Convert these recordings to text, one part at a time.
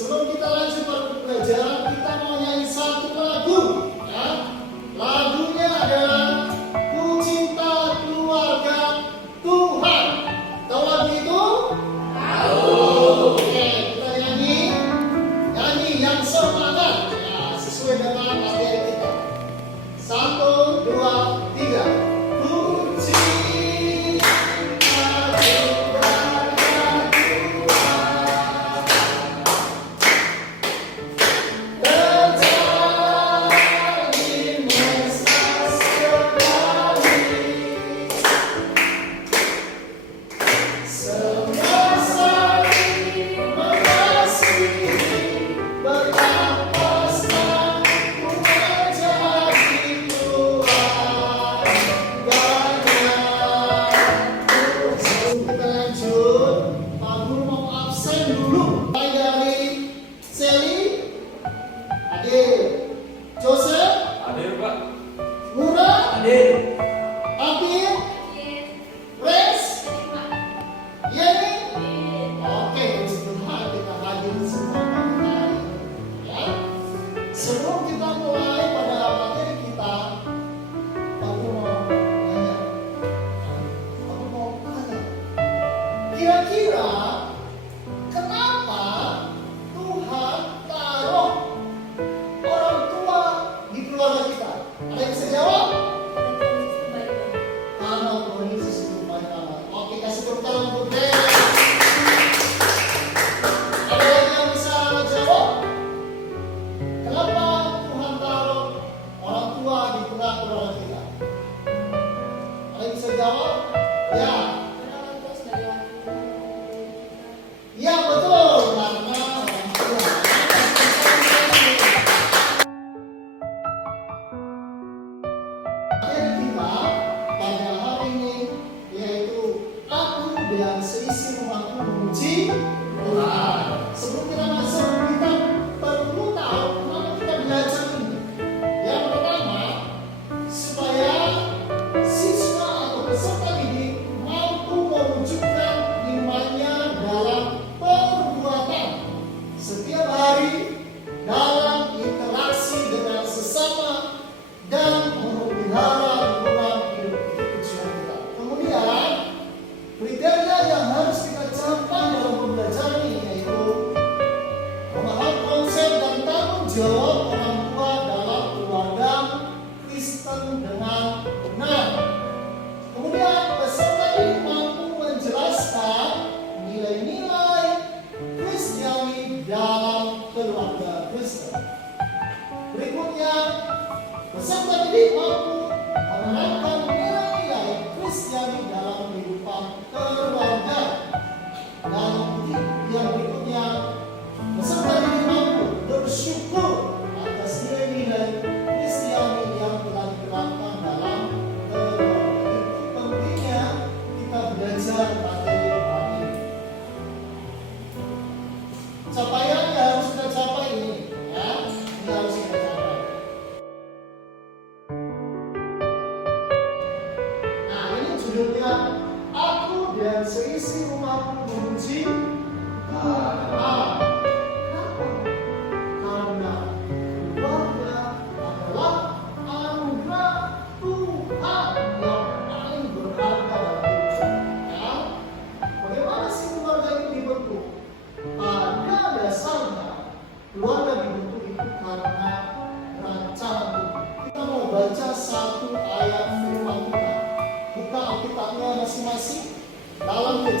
Sebelum kita lanjut pelajaran, kita mau nyanyi satu lagu. Ya. Lagunya adalah Ku Cinta Keluarga Tuhan. Tahu lagu itu? Tahu. Oke, kita nyanyi yang semangat. Ya, sesuai dengan materi kita. 1, 2, 3. Ku cinta dalam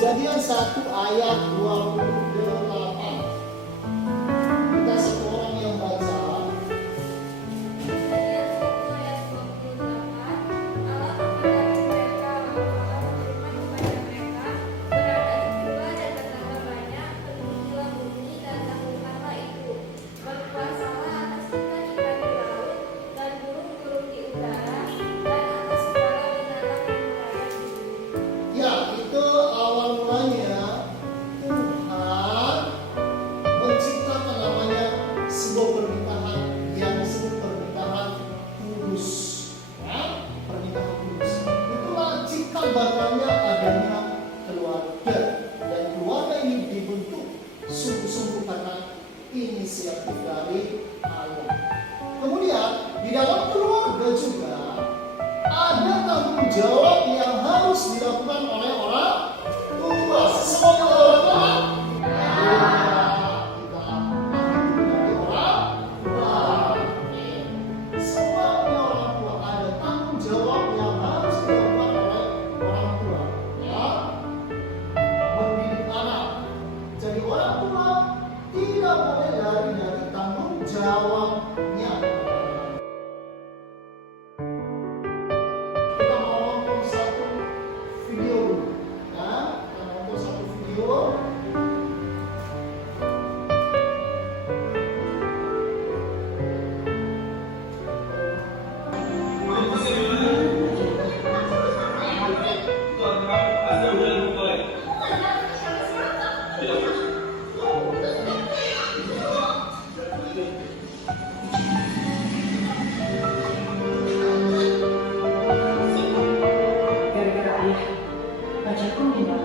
Kejadian 1 ayat 28. Kita satu orang yang baca. Kejadian 1 ayat 28. Allah menghendaki mereka lalu Allah berfirman kepada mereka, berada di gua dan bertambah banyak, penuhilah bumi dan taklukkanlah itu. Berkuasalah atas ikan-ikan di laut dan burung-burung di udara dan atas segala binatang yang merayap di bumi. Ya, itu awal mulanya Tuhan menciptakan namanya sebuah pernikahan yang disebut pernikahan kudus. Ya, pernikahan kudus. Itulah cikal bakalnya adanya keluarga, dan keluarga ini dibentuk sungguh-sungguh karena inisiatif dari ayah. Kemudian di dalam keluarga juga ada tanggung jawab yang harus dilakukan oleh orang tua. Semuanya orang tua. Kita dari orang tua. Semuanya orang tua ada tanggung jawab yang harus dilakukan oleh orang tua. Ya, mendidik anak. Jadi orang tua tidak boleh lari dari tanggung jawabnya. Kita mau nonton satu video dulu, ya. Kita nonton satu video. Gara-gara ayah, pacarku meninggal.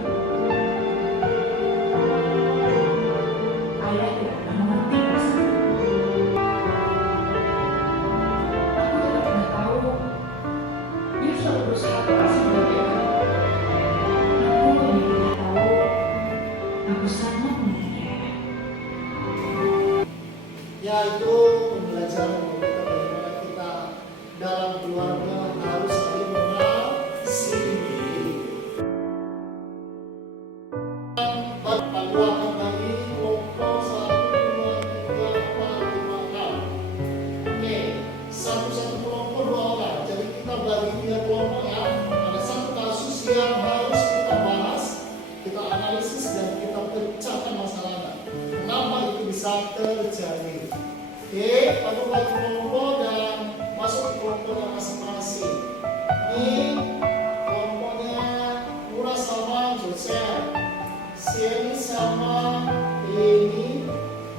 Ayah tidak pernah mengerti perasaan. Aku tidak pernah tahu. Dia selalu berusaha keras membahagiakan. Aku hanya pernah tahu. Aku sangat menyayangi ayah. Ya, itu pembelajaran untuk kita bagaimana kita dalam keluarga harus saling mengasihi. Panduan lagi kelompok 1, 2, 3, 4, 5, 6. Oke, satu kelompok 2 orang. Jadi kita bagi 3 kelompok ya. Ada satu kasus yang harus kita bahas, kita analisis dan kita pecahkan masalahnya. Kenapa itu bisa terjadi? Oke, lalu bagi kelompok dan masuk ke kelompoknya masing-masing. Ini kelompoknya Mura sama Joseph, Sieni sama Eni,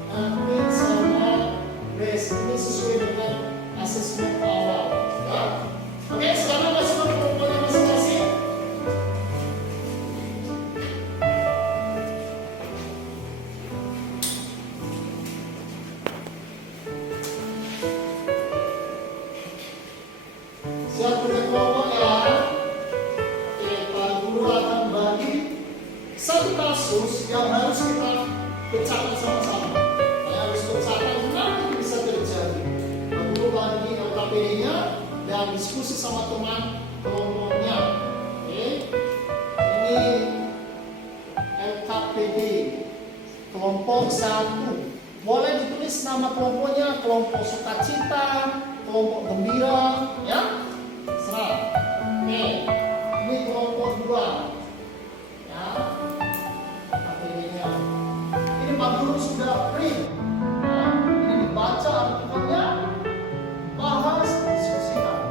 Amin sama Grace. Ini sesuai dengan asesmen awal. Ya. Oke, sekarang masuk ke kelompoknya masing-masing. Siap punya kelompok ya. Oke, Pak Guru akan bagi satu kasus yang harus kita pecahkan sama-sama. Yang harus pecahkan kenapa itu bisa terjadi. Pak Guru bagi LKPD-nya dan diskusi sama teman kelompoknya. Oke, ini LKPD kelompok 1. Boleh ditulis nama kelompoknya, kelompok sukacita, kelompok gembira, ya. Serah. Oke, ini kelompok 2. Ya, LKPD-nya. Ini Pak Guru sudah print. Ya, ini dibaca artikelnya, bahas, diskusikan.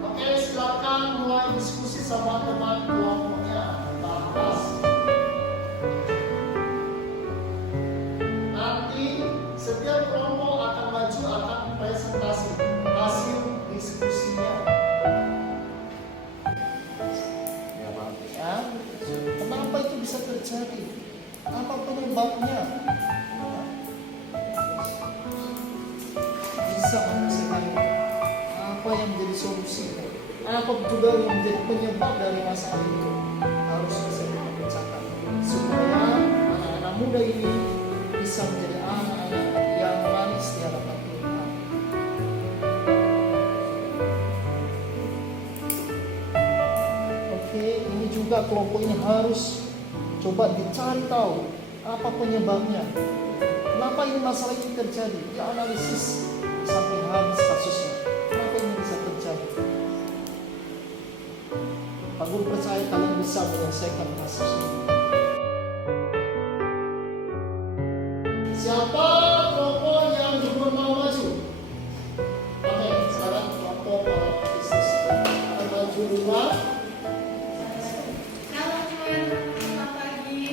Oke, silakan mulai diskusi sama teman kelompoknya. Bahas. Nanti setiap kelompok akan maju akan presentasi hasil diskusinya. Ya, Pak. Ya, kenapa itu bisa terjadi? Apa penyebabnya? Bisa menyelesaikan itu. Apa yang menjadi solusi? Apa juga yang menjadi penyebab dari masalah itu? Harus bisa kita pecahkan supaya anak-anak muda ini bisa menjadi anak-anak yang manis di hadapan Tuhan. Oke, ini juga kelompok ini harus coba dicari tahu apa penyebabnya. Kenapa ini masalah ini terjadi? Dianalisis sampai habis kasusnya. Kenapa ini bisa terjadi? Pak Guru percaya kalian bisa menyelesaikan kasus ini. Siapa kelompok yang duluan mau maju? Oke, sekarang kelompok para bisnis akan maju duluan. Halo teman, selamat pagi.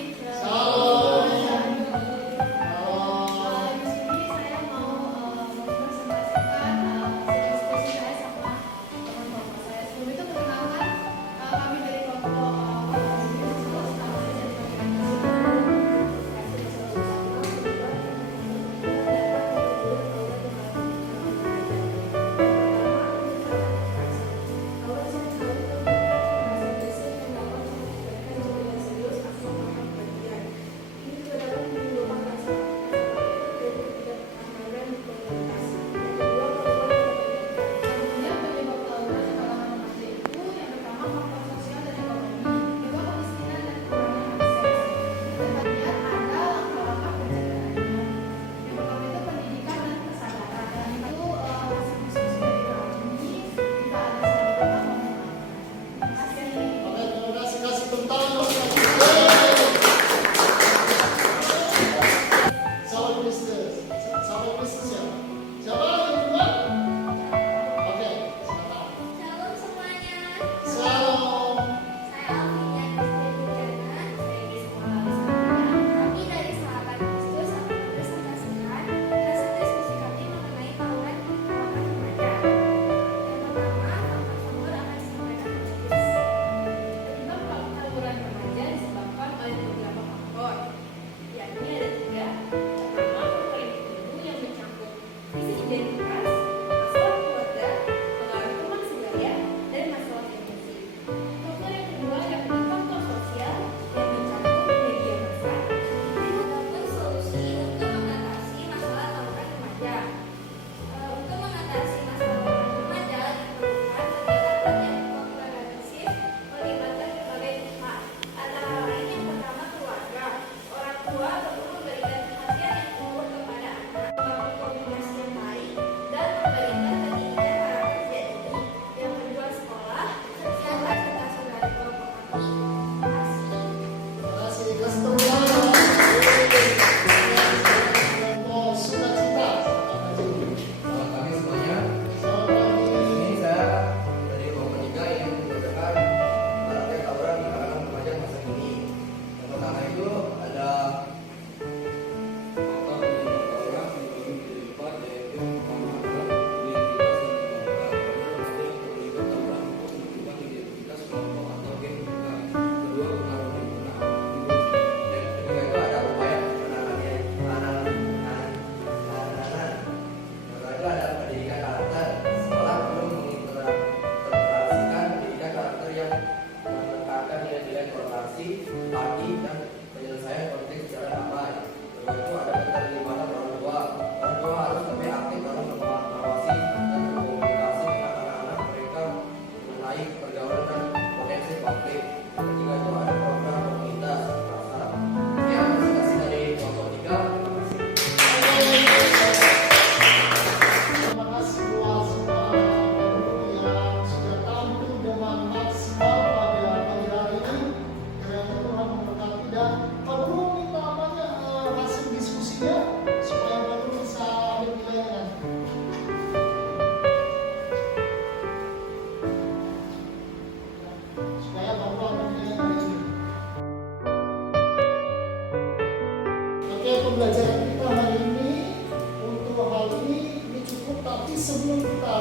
Oke, pembelajaran kita hari ini untuk hal ini cukup. Tapi sebelum kita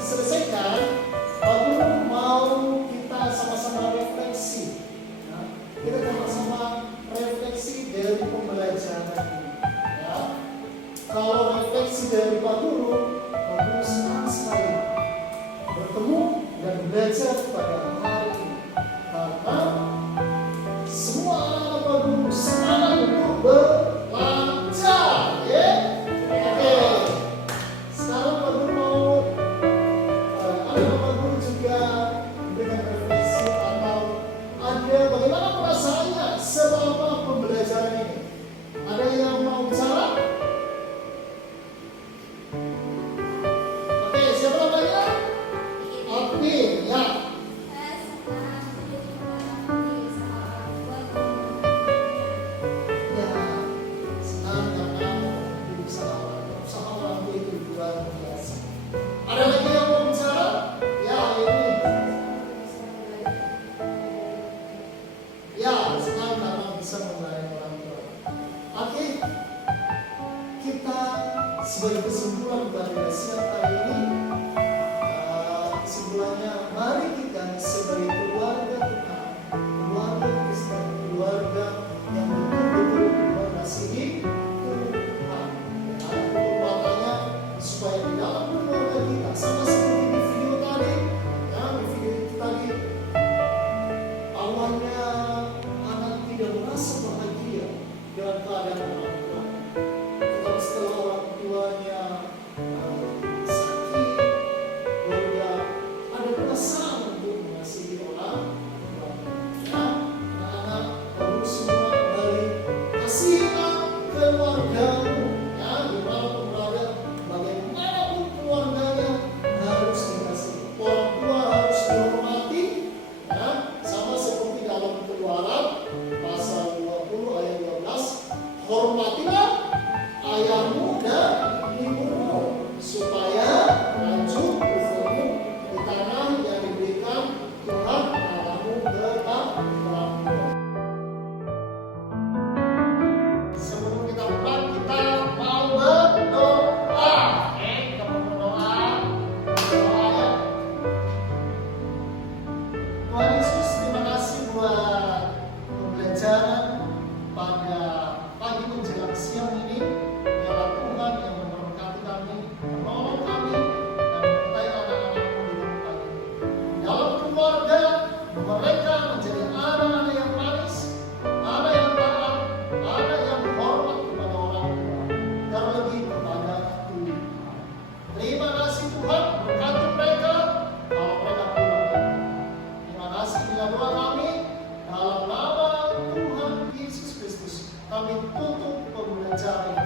selesaikan, aku mau kita sama-sama refleksi. Ya. Kita sama-sama refleksi dari pembelajaran ini. Ya. Kalau refleksi dari Pak Guru senang sekali bertemu dan belajar pada hari ini. Karena semua anak Pak Guru semangat untuk belajar. Ya? Oke. Sekarang Pak Guru mau anak Pak Guru juga dengan refleksi atau ada bagaimana perasaannya selama pembelajaran ini. Ada yang mau bicara? Oke, siapa namanya? Alvin, ya. Ya, senang karena usaha orang tua itu luar biasa. Ada lagi yang mau bicara? Ya, ini. Ya, senang karena bisa melayani orang tua. Oke, kita sebagai kesimpulan pada siang hari ini, kesimpulannya, mari kita sebagai keluarga Tuhan, keluarga Kristen, keluarga yang betul-betul mengasihi Tuhan. Dan kekuatannya supaya di dalam keluarga kita, sama seperti di video tadi, ya, di video itu tadi, awalnya anak tidak merasa bahagia dengan keadaan orang tua. Tetapi setelah orang tuanya sakit, lalu dia ada perasaan untuk mengasihi orang tuanya. Ya, anak-anak baru semua kembali kasihilah keluargamu. Ya, dimanapun berada, bagaimanapun keluarganya harus dikasihi. Orang tua harus dihormati. Ya, sama seperti dalam Keluaran pasal 20 ayat 12, hormatilah ayahmu dan ibumu supaya lanjut usahamu di tanah yang diberikan Tuhan Allahmu kepadamu. Sebelum kita pulang, kita mau berdoa. Kita mau berdoa. Berdoa ya. Tuhan Yesus, terima kasih buat pembelajaran pada pagi menjelang siang ini. Biarlah Tuhan yang memberkati kami, menolong kami, dan menyertai anak-anak-Mu di dalam pagi ini. Dalam keluarga, mereka menjadi anak-anak yang manis, anak yang taat, anak yang hormat kepada orang tua, terlebih kepada Tuhan. Terima kasih Tuhan, berkati mereka kalau mereka pulang. Terima kasih bila doa kami dalam nama Tuhan Yesus Kristus. Kami tutup pembelajaran ini.